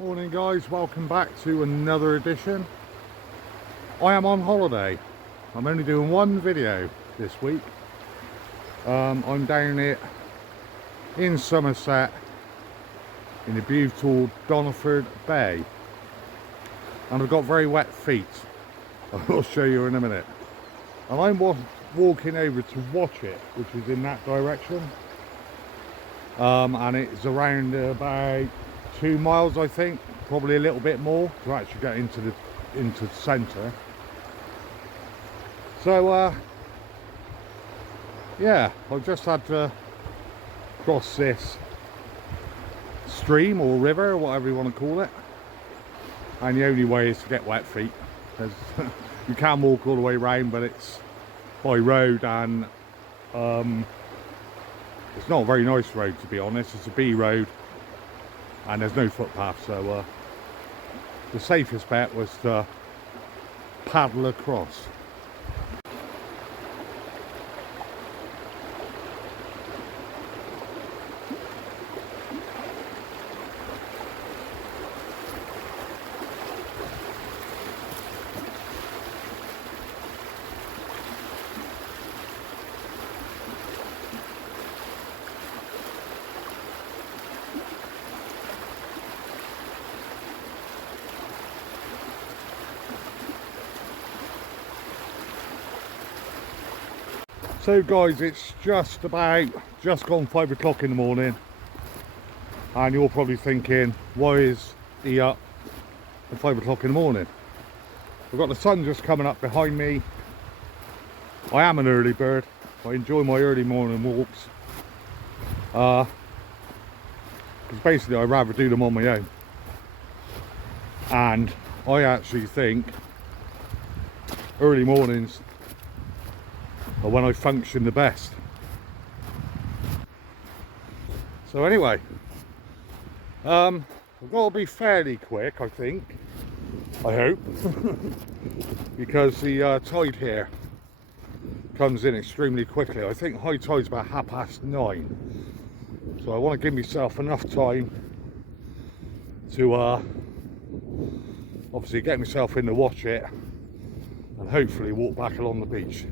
Morning guys, welcome back to another edition. I am on holiday. I'm only doing one video this week. I'm down here in Somerset in the beautiful Doniford Bay, and I've got very wet feet. I'll show you in a minute. And I'm walking over to Watchet, which is in that direction, and it's around about 2 miles, I think, probably a little bit more to actually get into the centre. So yeah, I've just had to cross this stream or river, or whatever you want to call it, and the only way is to get wet feet, because you can walk all the way around, but it's by road, and it's not a very nice road, to be honest. It's a B road and there's no footpath, so the safest bet was to paddle across. So guys, it's just gone 5 o'clock in the morning, and you're probably thinking, why is he up at 5 o'clock in the morning? We've got the sun just coming up behind me. I am an early bird. I enjoy my early morning walks, because basically I'd rather do them on my own, and I actually think early mornings are when I function the best. So anyway, I've got to be fairly quick, I think, I hope, because the tide here comes in extremely quickly. I think high tide's about 9:30, so I want to give myself enough time to obviously get myself in the Watchet and hopefully walk back along the beach.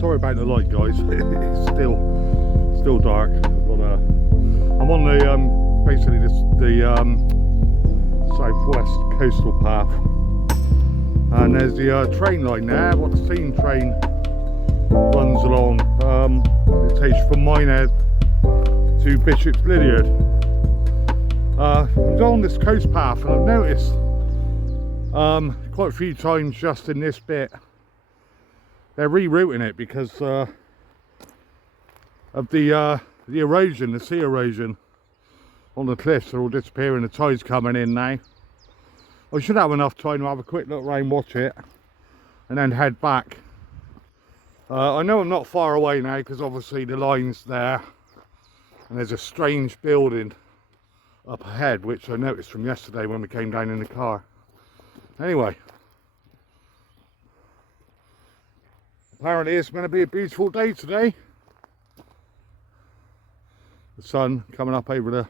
Sorry about the light, guys. It's still dark. I'm on the basically the southwest coastal path, and there's the train line there. What the steam train runs along. It takes you from Minehead to Bishop's Lydiard. I'm on this coast path, and I've noticed quite a few times just in this bit they're rerouting it because of the erosion, the sea erosion on the cliffs are all disappearing. The tide's coming in now. I should have enough time to have a quick look around, watch it, and then head back. I know I'm not far away now because obviously the line's there, and there's a strange building up ahead which I noticed from yesterday when we came down in the car. Anyway, apparently it's going to be a beautiful day today. The sun coming up over the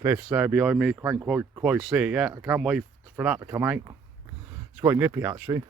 cliffs there behind me. Can't quite see it yet. I can't wait for that to come out. It's quite nippy actually.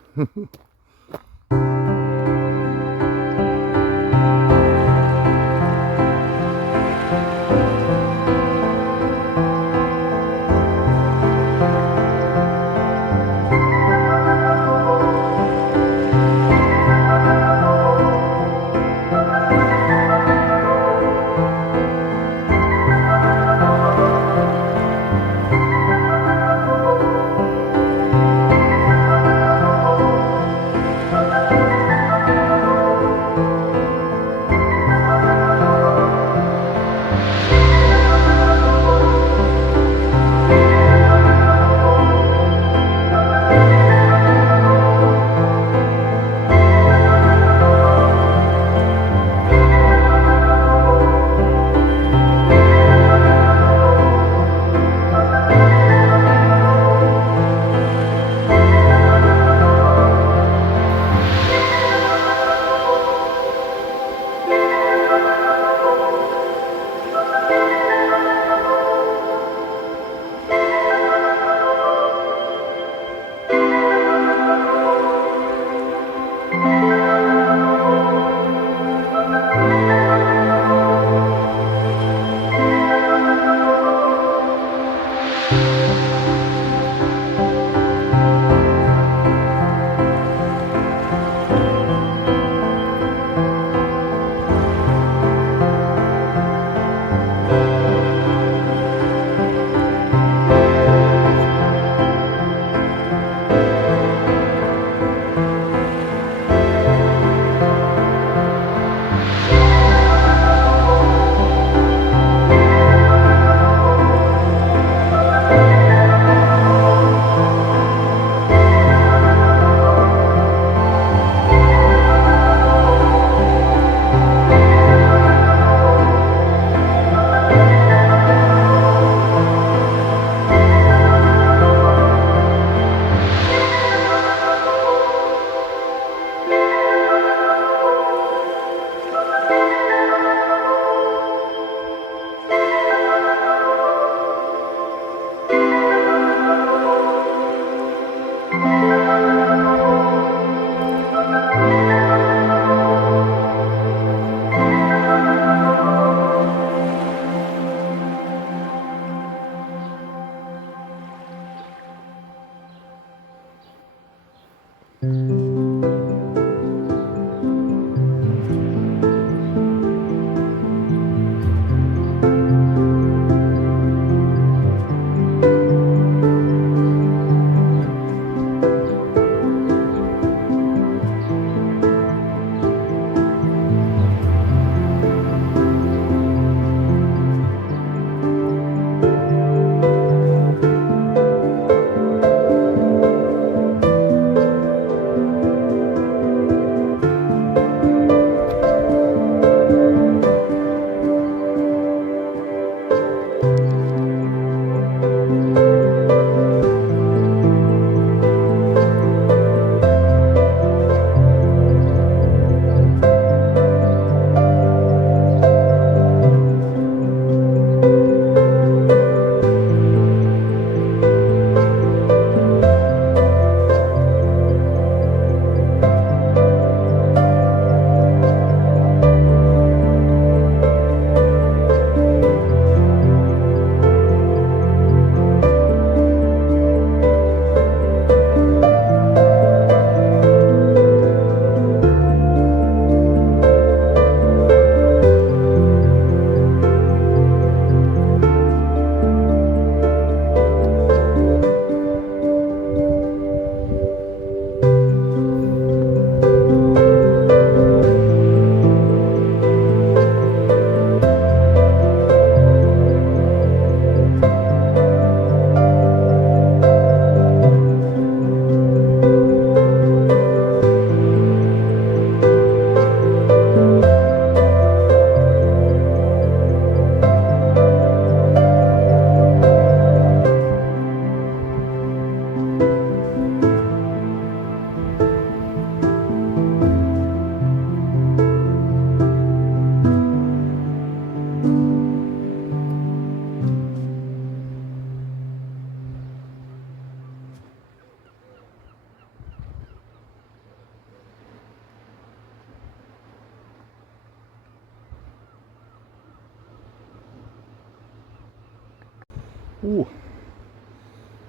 Ooh.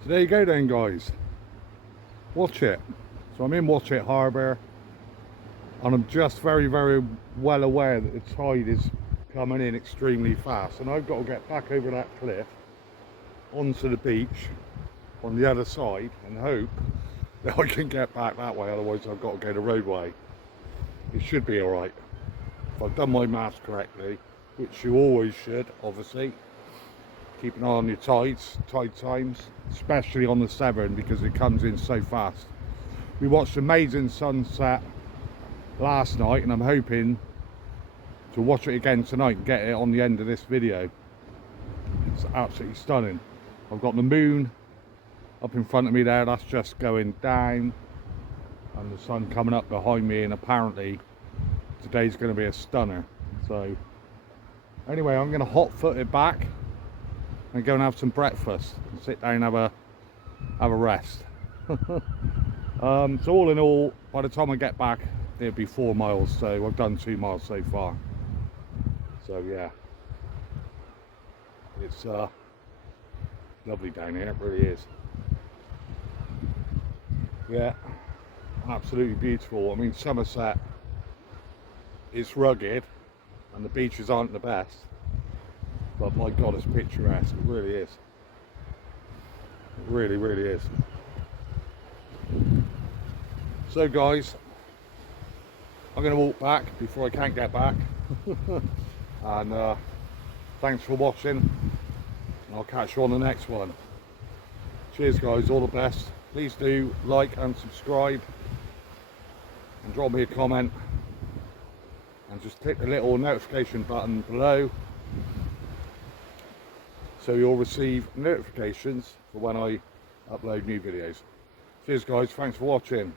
So there you go then, guys. Watchet. So I'm in Watchet Harbour, and I'm just very well aware that the tide is coming in extremely fast, and I've got to get back over that cliff onto the beach on the other side and hope that I can get back that way, otherwise I've got to go the roadway. It should be alright if I've done my maths correctly, which you always should, obviously. Keep an eye on your tide times, especially on the Severn, because it comes in so fast. We watched an amazing sunset last night, and I'm hoping to watch it again tonight and get it on the end of this video. It's absolutely stunning. I've got the moon up in front of me there, that's just going down, and the sun coming up behind me, and apparently today's going to be a stunner. So anyway, I'm going to hot foot it back and go and have some breakfast and sit down and have a rest. So all in all, by the time I get back, it'll be 4 miles, so I've done 2 miles so far. So yeah, it's lovely down here, it really is. Yeah, absolutely beautiful. I mean, Somerset is rugged and the beaches aren't the best, but my god, it's picturesque. It really is. It really is. So guys, I'm going to walk back before I can't get back. And thanks for watching, and I'll catch you on the next one. Cheers guys, all the best. Please do like and subscribe, and drop me a comment, and just click the little notification button below so you'll receive notifications for when I upload new videos. Cheers guys, thanks for watching.